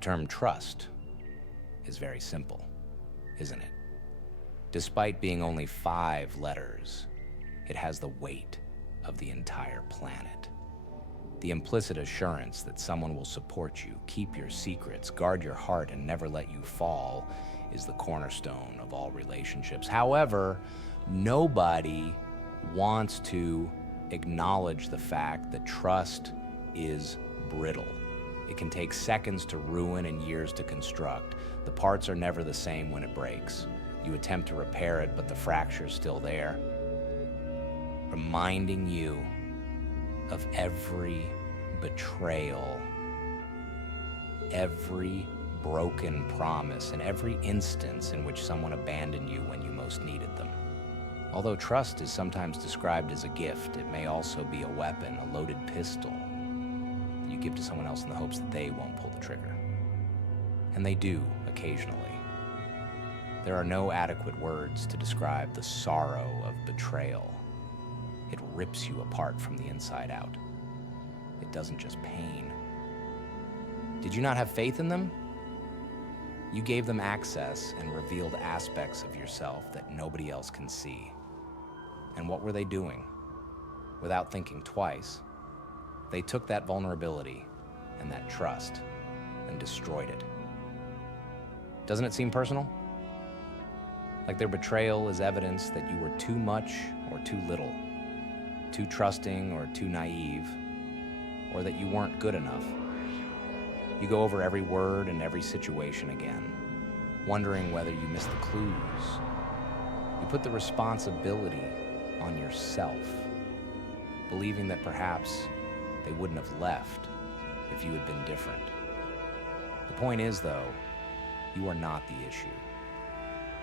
term trust is very simple, isn't it? Despite being only 5 letters, it has the weight of the entire planet. The implicit assurance that someone will support you, keep your secrets, guard your heart, and never let you fall is the cornerstone of all relationships. However, nobody wants to acknowledge the fact that trust is brittle. It can take seconds to ruin and years to construct. The parts are never the same when it breaks. You attempt to repair it, but the fracture's still there, reminding you of every betrayal, every broken promise, and every instance in which someone abandoned you when you most needed them. Although trust is sometimes described as a gift, it may also be a weapon, a loaded pistol that you give to someone else in the hopes that they won't pull the trigger. And they do, occasionally. There are no adequate words to describe the sorrow of betrayal. It rips you apart from the inside out. It doesn't just pain. Did you not have faith in them? You gave them access and revealed aspects of yourself that nobody else can see. And what were they doing? Without thinking twice, they took that vulnerability and that trust and destroyed it. Doesn't it seem personal? Like their betrayal is evidence that you were too much or too little, too trusting or too naive, or that you weren't good enough. You go over every word and every situation again, wondering whether you missed the clues. You put the responsibility on yourself, believing that perhaps they wouldn't have left if you had been different. The point is, though, you are not the issue.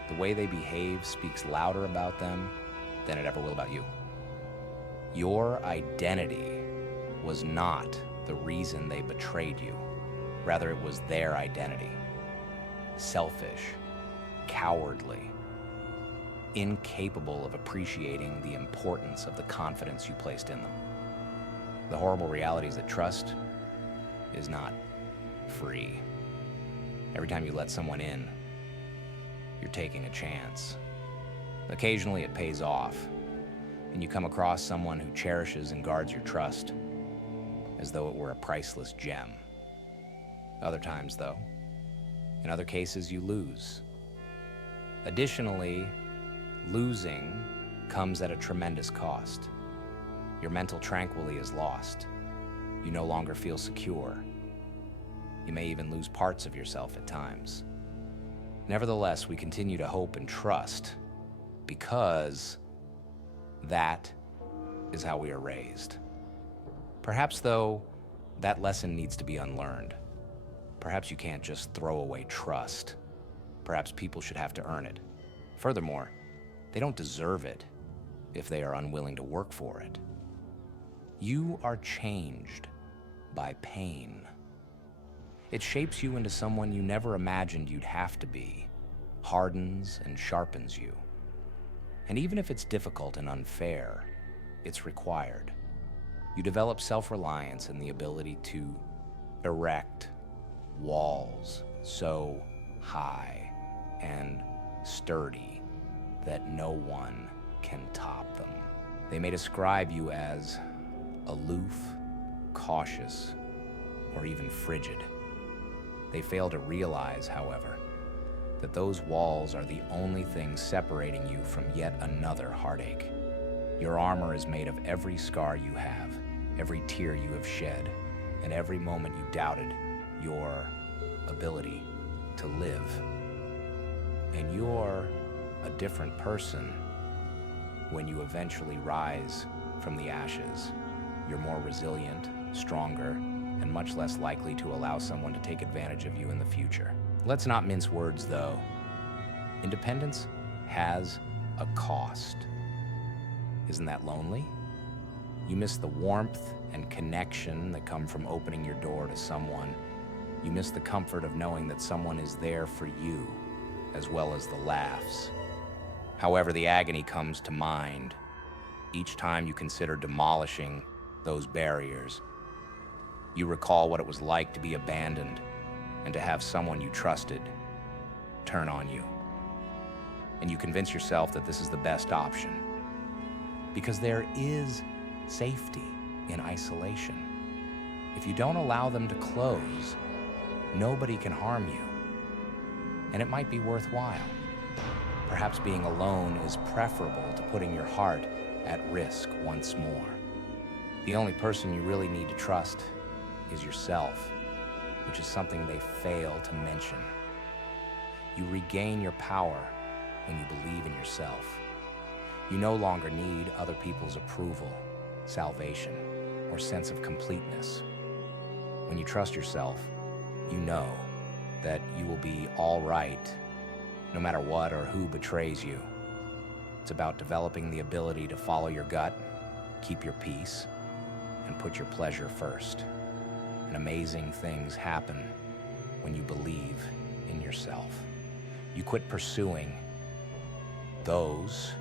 The way they behave speaks louder about them than it ever will about you. Your identity was not the reason they betrayed you. Rather, it was their identity. Selfish, cowardly, incapable of appreciating the importance of the confidence you placed in them. The horrible reality is that trust is not free. Every time you let someone in, you're taking a chance. Occasionally it pays off, and you come across someone who cherishes and guards your trust as though it were a priceless gem. Other times, though, in other cases, you lose. Additionally, losing comes at a tremendous cost. Your mental tranquility is lost. You no longer feel secure. You may even lose parts of yourself at times. Nevertheless, we continue to hope and trust because that is how we are raised. Perhaps, though, that lesson needs to be unlearned. Perhaps you can't just throw away trust. Perhaps people should have to earn it. Furthermore, they don't deserve it if they are unwilling to work for it. You are changed by pain. It shapes you into someone you never imagined you'd have to be, hardens and sharpens you. And even if it's difficult and unfair, it's required. You develop self-reliance and the ability to erect walls so high and sturdy that no one can top them. They may describe you as aloof, cautious, or even frigid. They fail to realize, however, that those walls are the only thing separating you from yet another heartache. Your armor is made of every scar you have, every tear you have shed, and every moment you doubted your ability to live. And you're a different person when you eventually rise from the ashes. You're more resilient, stronger, and much less likely to allow someone to take advantage of you in the future. Let's not mince words, though. Independence has a cost. Isn't that lonely? You miss the warmth and connection that come from opening your door to someone. You miss the comfort of knowing that someone is there for you, as well as the laughs. However, the agony comes to mind each time you consider demolishing those barriers. You recall what it was like to be abandoned and to have someone you trusted turn on you. And you convince yourself that this is the best option. Because there is safety in isolation. If you don't allow them to close, nobody can harm you. And it might be worthwhile. Perhaps being alone is preferable to putting your heart at risk once more. The only person you really need to trust is yourself, which is something they fail to mention. You regain your power when you believe in yourself. You no longer need other people's approval, salvation, or sense of completeness. When you trust yourself, you know that you will be all right no matter what or who betrays you. It's about developing the ability to follow your gut, keep your peace, and put your pleasure first. And amazing things happen when you believe in yourself. You quit pursuing those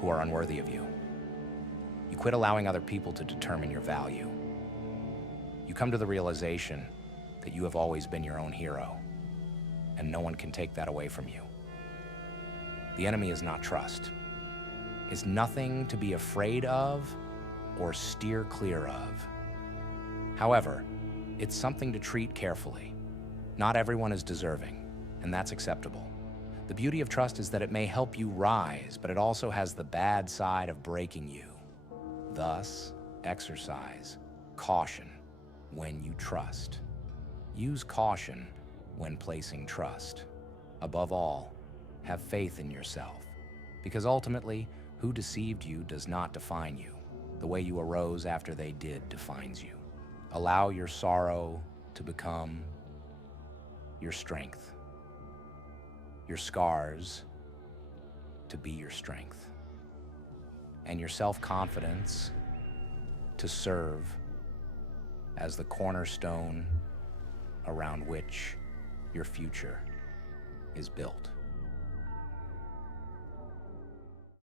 who are unworthy of you. You quit allowing other people to determine your value. You come to the realization that you have always been your own hero, and no one can take that away from you. The enemy is not trust. It's nothing to be afraid of or steer clear of. However, it's something to treat carefully. Not everyone is deserving, and that's acceptable. The beauty of trust is that it may help you rise, but it also has the bad side of breaking you. Thus, exercise caution when you trust. Use caution when placing trust. Above all, have faith in yourself, because ultimately, who deceived you does not define you. The way you arose after they did defines you. Allow your sorrow to become your strength, your scars to be your strength, and your self-confidence to serve as the cornerstone around which your future is built.